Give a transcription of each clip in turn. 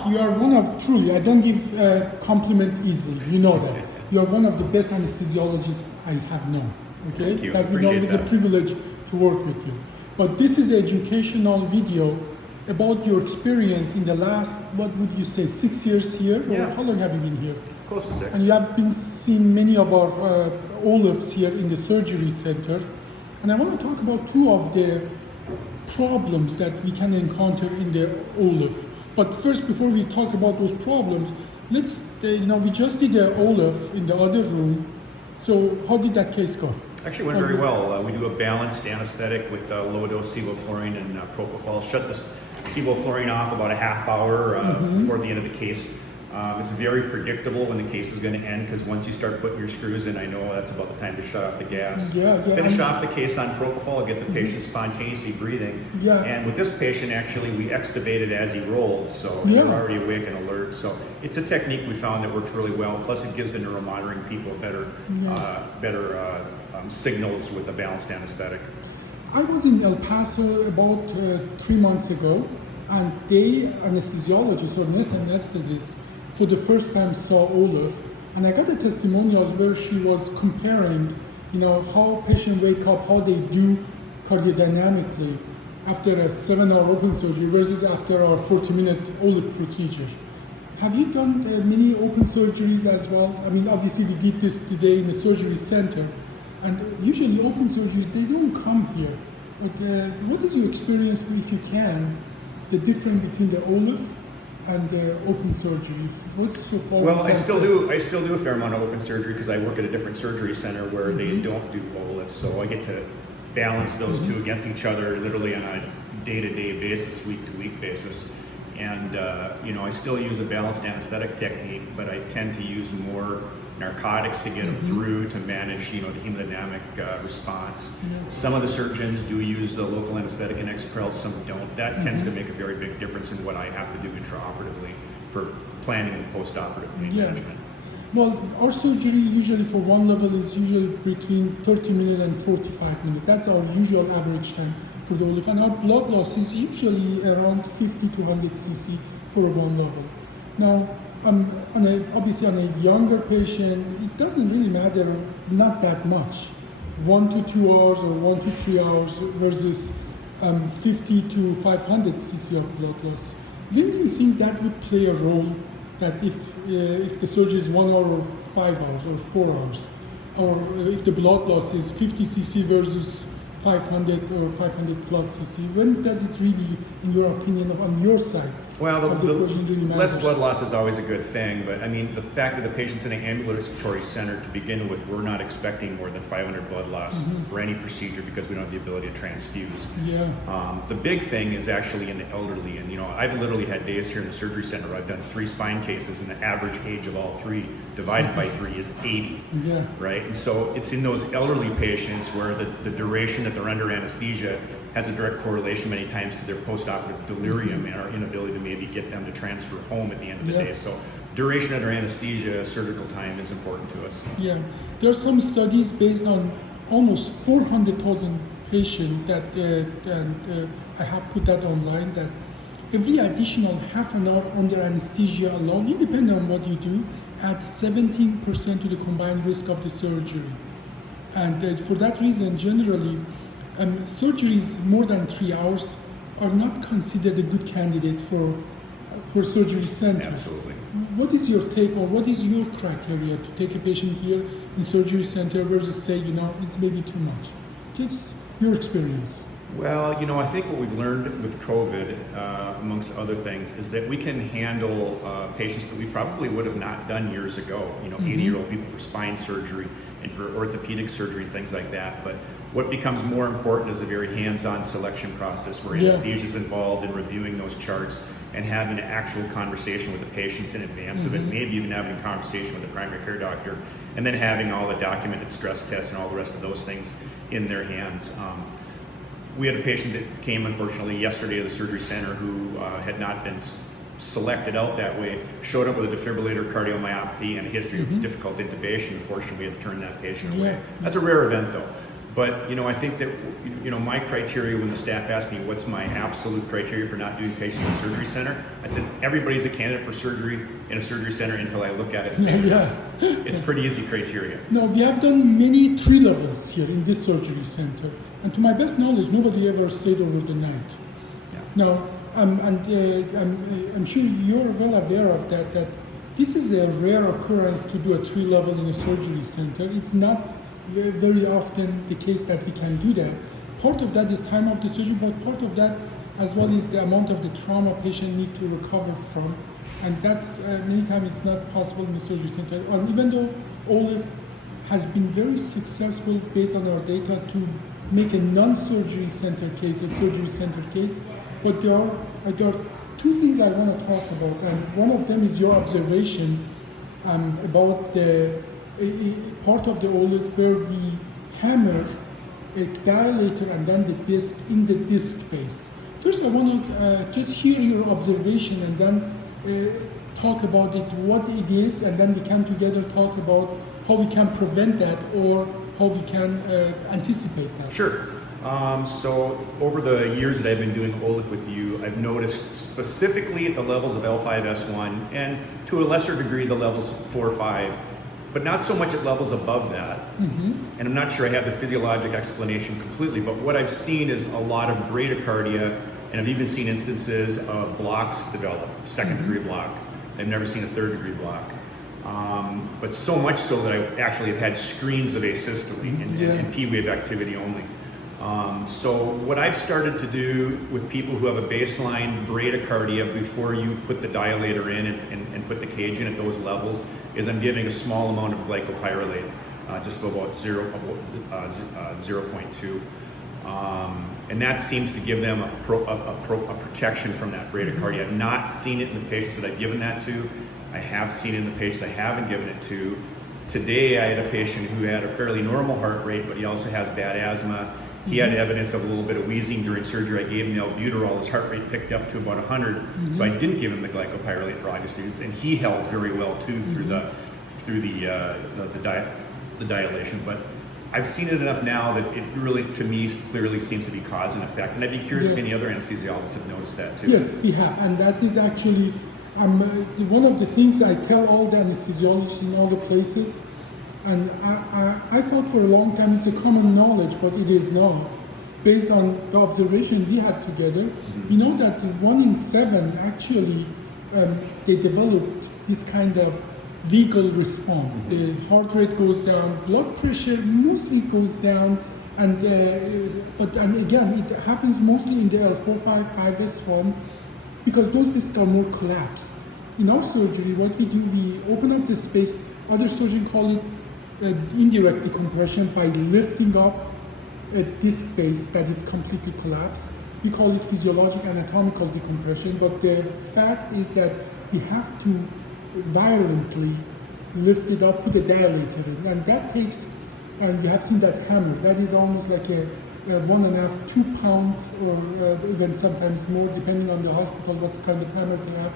Mark, you are one of, truly, I don't give compliment easily, you know that. You are one of the best anesthesiologists I have known, okay? Thank you, That appreciate it's that. a privilege to work with you. But this is an educational video about your experience in the last, what would you say, 6 years here? Or Yeah. how long have you been here? Close to 6. And you have been seeing many of our OLLIFs here in the surgery center. And I want to talk about two of the problems that we can encounter in the OLLIF. But first, before we talk about those problems, let's, we just did the OLLIF in the other room. So how did that case go? Actually went very well. We do a balanced anesthetic with low-dose sevoflurane and propofol. Shut the sevoflurane off about a half hour before the end of the case. It's very predictable when the case is going to end, because once you start putting your screws in, I know that's about the time to shut off the gas. Finish off the case on propofol, get the patient spontaneously breathing. And with this patient, actually, we extubated as he rolled, so we were already awake and alert. So it's a technique we found that works really well. Plus, it gives the neuromonitoring people better signals with a balanced anesthetic. I was in El Paso about 3 months ago, and they, anesthesiologists or anesthesists, for the first time saw OLLIF, and I got a testimonial where she was comparing, how patients wake up, how they do cardiodynamically after a 7-hour open surgery versus after our 40-minute OLLIF procedure. Have you done many open surgeries as well? I mean, obviously we did this today in the surgery center, and usually open surgeries, they don't come here. But what is your experience, if you can, the difference between the OLLIF and the open surgery? What's your follow-up? Well, I still do a fair amount of open surgery because I work at a different surgery center where they don't do OLLIF, so I get to balance those two against each other literally on a day-to-day basis, week-to-week basis. And I still use a balanced anesthetic technique, but I tend to use more narcotics to get them through to manage, the hemodynamic response. Some of the surgeons do use the local anesthetic in Expereince, some don't. That tends to make a very big difference in what I have to do intraoperatively for planning and post-operative pain management. Well, our surgery usually for one level is usually between 30 minutes and 45 minutes. That's our usual average time for the OLLIF. And our blood loss is usually around 50 to 100 cc for one level. Now, obviously on a younger patient, it doesn't really matter, not that much. 1 to 2 hours or 1 to 3 hours versus 50 to 500 cc of blood loss. When do you think that would play a role, that if the surgery is 1 hour or 5 hours or 4 hours, or if the blood loss is 50 cc versus 500 or 500 plus cc, when does it really, in your opinion, on your side? Well, the really less blood loss is always a good thing, but I mean, the fact that the patient's in an ambulatory center to begin with, we're not expecting more than 500 blood loss for any procedure because we don't have the ability to transfuse. The big thing is actually in the elderly, and I've literally had days here in the surgery center where I've done 3 spine cases, and the average age of all 3 divided by 3 is 80, right? And so it's in those elderly patients where the duration that they're under anesthesia has a direct correlation many times to their post-operative delirium and our inability to maybe get them to transfer home at the end of the day. So duration under anesthesia, surgical time is important to us. There are some studies based on almost 400,000 patients that I have put that online, that every additional half an hour under anesthesia alone, independent on what you do, adds 17% to the combined risk of the surgery. And for that reason, generally, surgeries more than 3 hours are not considered a good candidate for surgery center. Absolutely. What is your take, or what is your criteria to take a patient here in surgery center versus say, it's maybe too much? Just your experience. Well, I think what we've learned with COVID, amongst other things, is that we can handle patients that we probably would have not done years ago. 80-year-old people for spine surgery and for orthopedic surgery and things like that. But what becomes more important is a very hands-on selection process where anesthesia is involved in reviewing those charts and having an actual conversation with the patients in advance of it, maybe even having a conversation with the primary care doctor, and then having all the documented stress tests and all the rest of those things in their hands. We had a patient that came, unfortunately, yesterday to the surgery center who had not been selected out that way, showed up with a defibrillator, cardiomyopathy, and a history of difficult intubation. Unfortunately, we had to turn that patient away. That's a rare event, though. But I think that my criteria when the staff asked me what's my absolute criteria for not doing patients in a surgery center, I said everybody's a candidate for surgery in a surgery center until I look at it and say, it's pretty easy criteria. No, we have done many 3 levels here in this surgery center, and to my best knowledge, nobody ever stayed over the night. Yeah. Now, I'm sure you're well aware of that this is a rare occurrence to do a 3 level in a surgery center. It's not very often the case that we can do that. Part of that is time of the surgery, but part of that as well is the amount of the trauma patient need to recover from, and that's many times it's not possible in the surgery center. Even though OLLIF has been very successful based on our data to make a non-surgery center case a surgery center case, but there are 2 things I want to talk about, and one of them is your observation about the part of the OLLIF where we hammer a dilator and then the disc in the disc base. First, I want to just hear your observation and then talk about it, what it is, and then we can together talk about how we can prevent that or how we can anticipate that. Sure. So over the years that I've been doing OLLIF with you, I've noticed specifically at the levels of L5S1 and to a lesser degree the levels 4 or 5, but not so much at levels above that. And I'm not sure I have the physiologic explanation completely, but what I've seen is a lot of bradycardia, and I've even seen instances of blocks develop, 2nd degree block. I've never seen a 3rd degree block. But so much so that I actually have had screens of asystole and P-wave activity only. So what I've started to do with people who have a baseline bradycardia before you put the dilator in and put the cage in at those levels is I'm giving a small amount of glycopyrrolate, just about 0.2. And that seems to give them a protection from that bradycardia. I've not seen it in the patients that I've given that to. I have seen it in the patients I haven't given it to. Today I had a patient who had a fairly normal heart rate, but he also has bad asthma. He had evidence of a little bit of wheezing during surgery. I gave him albuterol. His heart rate picked up to about 100, so I didn't give him the glycopyrrolate for obvious reasons, and he held very well too through the dilation. But I've seen it enough now that it really, to me, clearly seems to be cause and effect. And I'd be curious if any other anesthesiologists have noticed that too. Yes, we have, and that is actually one of the things I tell all the anesthesiologists in all the places. And I thought for a long time it's a common knowledge, but it is not. Based on the observation we had together, we know that 1 in 7 actually they developed this kind of vagal response. The heart rate goes down, blood pressure mostly goes down, and again it happens mostly in the L4, 5S form because those discs are more collapsed. In our surgery, what we do, we open up the space. Other surgeons call it indirect decompression by lifting up a disc base that it's completely collapsed. We call it physiologic anatomical decompression, but the fact is that we have to violently lift it up, put a dilator in, and that takes, and you have seen that hammer, that is almost like a 1.5, 2 pound, or even sometimes more, depending on the hospital, what kind of hammer they have.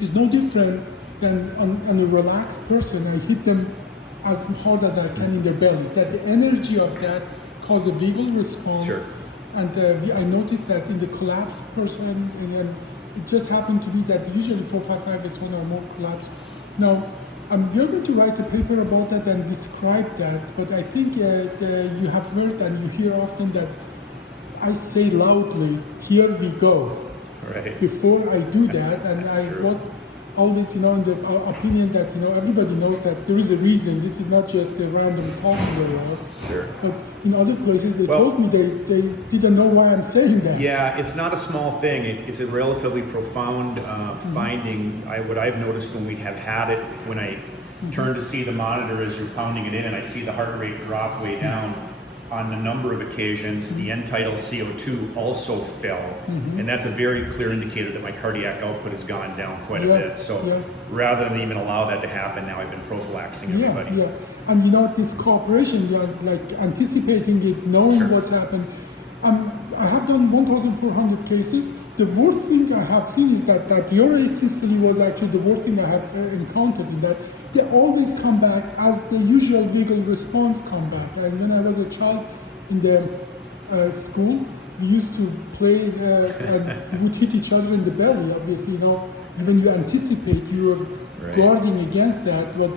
It's no different than on a relaxed person. I hit them as hard as I can in their belly. That the energy of that causes a vagal response. Sure. And I noticed that in the collapsed person, and it just happened to be that usually 455 is one or more collapse. Now, we're going to write a paper about that and describe that, but I think you have heard and you hear often that I say loudly, "Here we go," before I do that, and always, in the opinion that, everybody knows that there is a reason. This is not just a random talking aloud. Sure. But in other places, they told me they didn't know why I'm saying that. Yeah, it's not a small thing. It's a relatively profound finding. What I've noticed when we have had it, when I turn to see the monitor as you're pounding it in, and I see the heart rate drop way down, on a number of occasions, the end tidal CO2 also fell, and that's a very clear indicator that my cardiac output has gone down quite a bit. So rather than even allow that to happen, now I've been prophylaxing everybody. And this cooperation, like anticipating it, knowing what's happened. I have done 1,400 cases. The worst thing I have seen is that your asystole was actually the worst thing I have encountered, in that they always come back as the usual vagal response come back. And when I was a child in the school, we used to play and we would hit each other in the belly, obviously, when you anticipate, you're guarding against that. But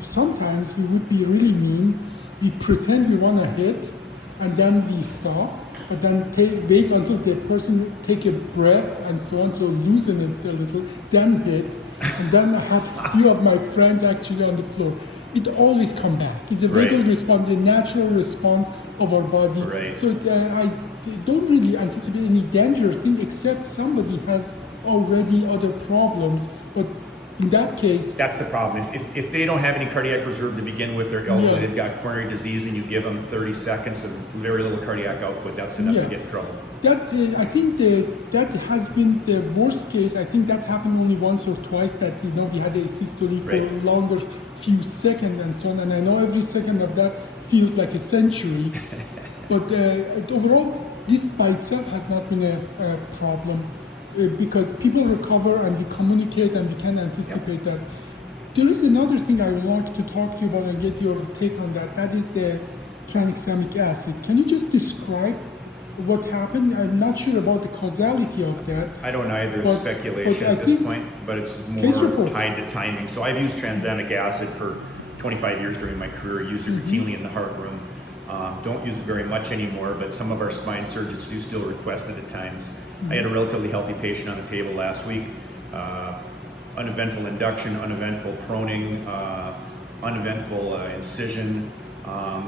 sometimes we would be really mean. We pretend we want to hit, and then we stop, but then wait until the person take a breath and so on, so loosen it a little, then hit. And then I had a few of my friends actually on the floor. It always come back. It's a vagal response, a natural response of our body. So I don't really anticipate any dangerous thing, except somebody has already other problems. But in that case, that's the problem. If they don't have any cardiac reserve to begin with, they're elderly, they've got coronary disease, and you give them 30 seconds of very little cardiac output, that's enough to get in trouble. That I think that has been the worst case. I think that happened only once or twice, that we had a systole for a longer few seconds and so on. And I know every second of that feels like a century. But overall, this by itself has not been a problem. Because people recover and we communicate and we can anticipate that. There is another thing I want to talk to you about and get your take on that. That is the tranexamic acid. Can you just describe what happened? I'm not sure about the causality of that. I don't either. It's speculation at this point, but it's more tied to timing. So I've used tranexamic acid for 25 years during my career. Used it routinely in the heart room. Don't use it very much anymore, but some of our spine surgeons do still request it at times. I had a relatively healthy patient on the table last week. Uneventful induction, uneventful proning, uneventful incision.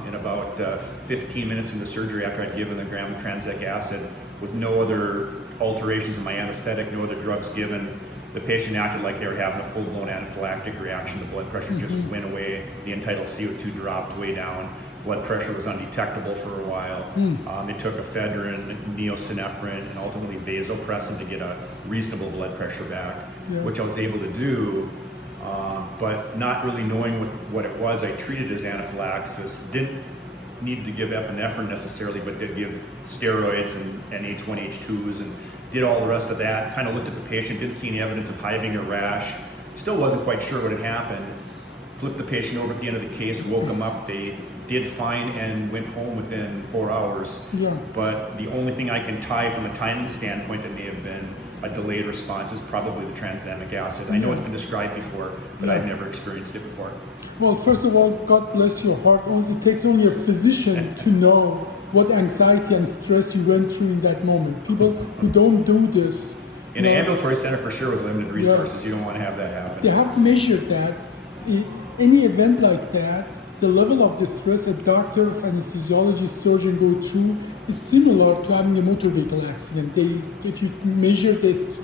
In about 15 minutes into surgery, after I'd given the gram of tranexamic acid, with no other alterations in my anesthetic, no other drugs given, the patient acted like they were having a full-blown anaphylactic reaction. The blood pressure just went away. The end-tidal CO2 dropped way down. Blood pressure was undetectable for a while. It took ephedrine, neosynephrine, and ultimately vasopressin to get a reasonable blood pressure back, which I was able to do. But not really knowing what it was, I treated as anaphylaxis. Didn't need to give epinephrine necessarily, but did give steroids and H1, H2s, and did all the rest of that. Kind of looked at the patient, didn't see any evidence of hiving or rash. Still wasn't quite sure what had happened. Flipped the patient over at the end of the case, woke them up. They did fine and went home within 4 hours. But the only thing I can tie from a timing standpoint that may have been a delayed response is probably the tranexamic acid. I know it's been described before, but I've never experienced it before. Well, first of all, God bless your heart. It takes only a physician to know what anxiety and stress you went through in that moment. People who don't do this. In an ambulatory center, for sure, with limited resources, you don't want to have that happen. They have measured that. Any event like that, the level of the stress a doctor, anesthesiologist, surgeon go through is similar to having a motor vehicle accident. If you measure this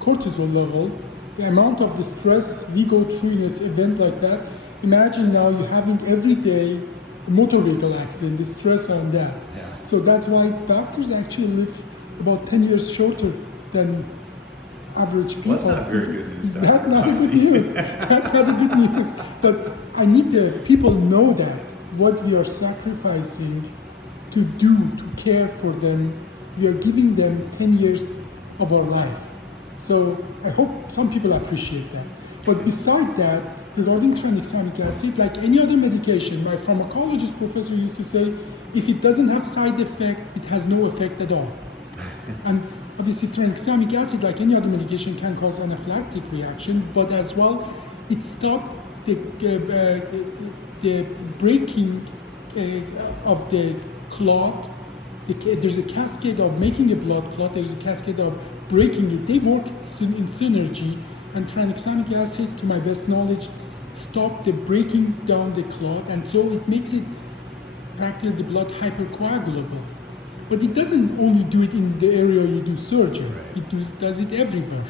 cortisol level, the amount of the stress we go through in an event like that, imagine now you're having every day a motor vehicle accident, the stress on that. So that's why doctors actually live about 10 years shorter than average people. Well, that's not very good news, Dr. That's not good news. That's not a good news. But I need the people know that what we are sacrificing to do, to care for them, we are giving them 10 years of our life. So I hope some people appreciate that. But beside that, regarding tranexamic acid, like any other medication, my pharmacologist professor used to say, if it doesn't have side effect, it has no effect at all. And obviously, tranexamic acid, like any other medication, can cause anaphylactic reaction, but as well, it stops the breaking of the clot. There's a cascade of making a blood clot. There's a cascade of breaking it. They work in synergy, and tranexamic acid, to my best knowledge, stop the breaking down the clot, and so it makes it practically the blood hypercoagulable. But it doesn't only do it in the area you do surgery. It does it everywhere.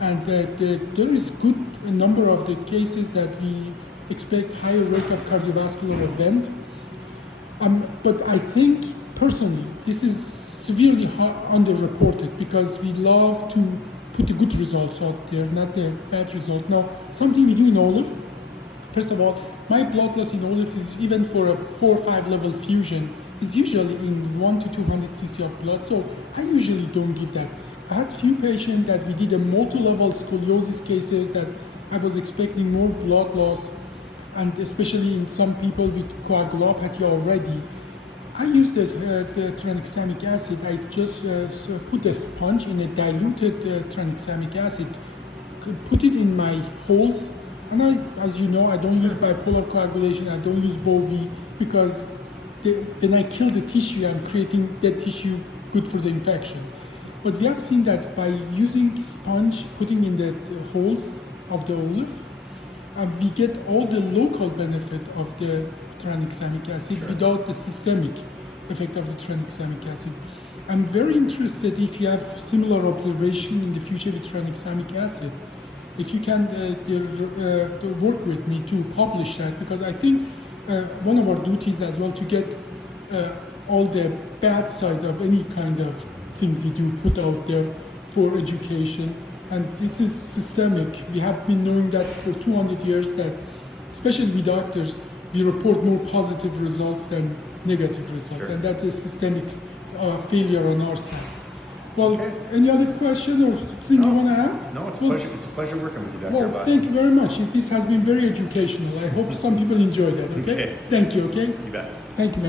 And there is a number of the cases that we expect higher rate of cardiovascular event. But I think, personally, this is severely underreported because we love to put the good results out there, not the bad results. Now, something we do in OLLIF, first of all, my blood loss in OLLIF is, even for a 4 or 5 level fusion, is usually in 1 to 200 cc of blood, so I usually don't give that. I had few patients that we did a multi-level scoliosis cases that I was expecting more blood loss, and especially in some people with coagulopathy already. I used the tranexamic acid. I just put a sponge in a diluted tranexamic acid, put it in my holes, and as you know, I don't use bipolar coagulation, I don't use Bovi, because when I kill the tissue, I'm creating dead tissue good for the infection. But we have seen that by using sponge, putting in the holes of the OLLIF, we get all the local benefit of the tranexamic acid without the systemic effect of the tranexamic acid. I'm very interested if you have similar observation in the future with tranexamic acid. If you can work with me to publish that, because I think one of our duties as well to get all the bad side of any kind of thing we do put out there for education. And it is systemic. We have been knowing that for 200 years that, especially with doctors, we report more positive results than negative results. And that's a systemic failure on our side. Well, any other question or thing you want to add? No, it's a pleasure working with you, Dr. Well, Abbasi. thank you very much. This has been very educational. I hope some people enjoyed it, okay? Thank you, okay? You bet. Thank you.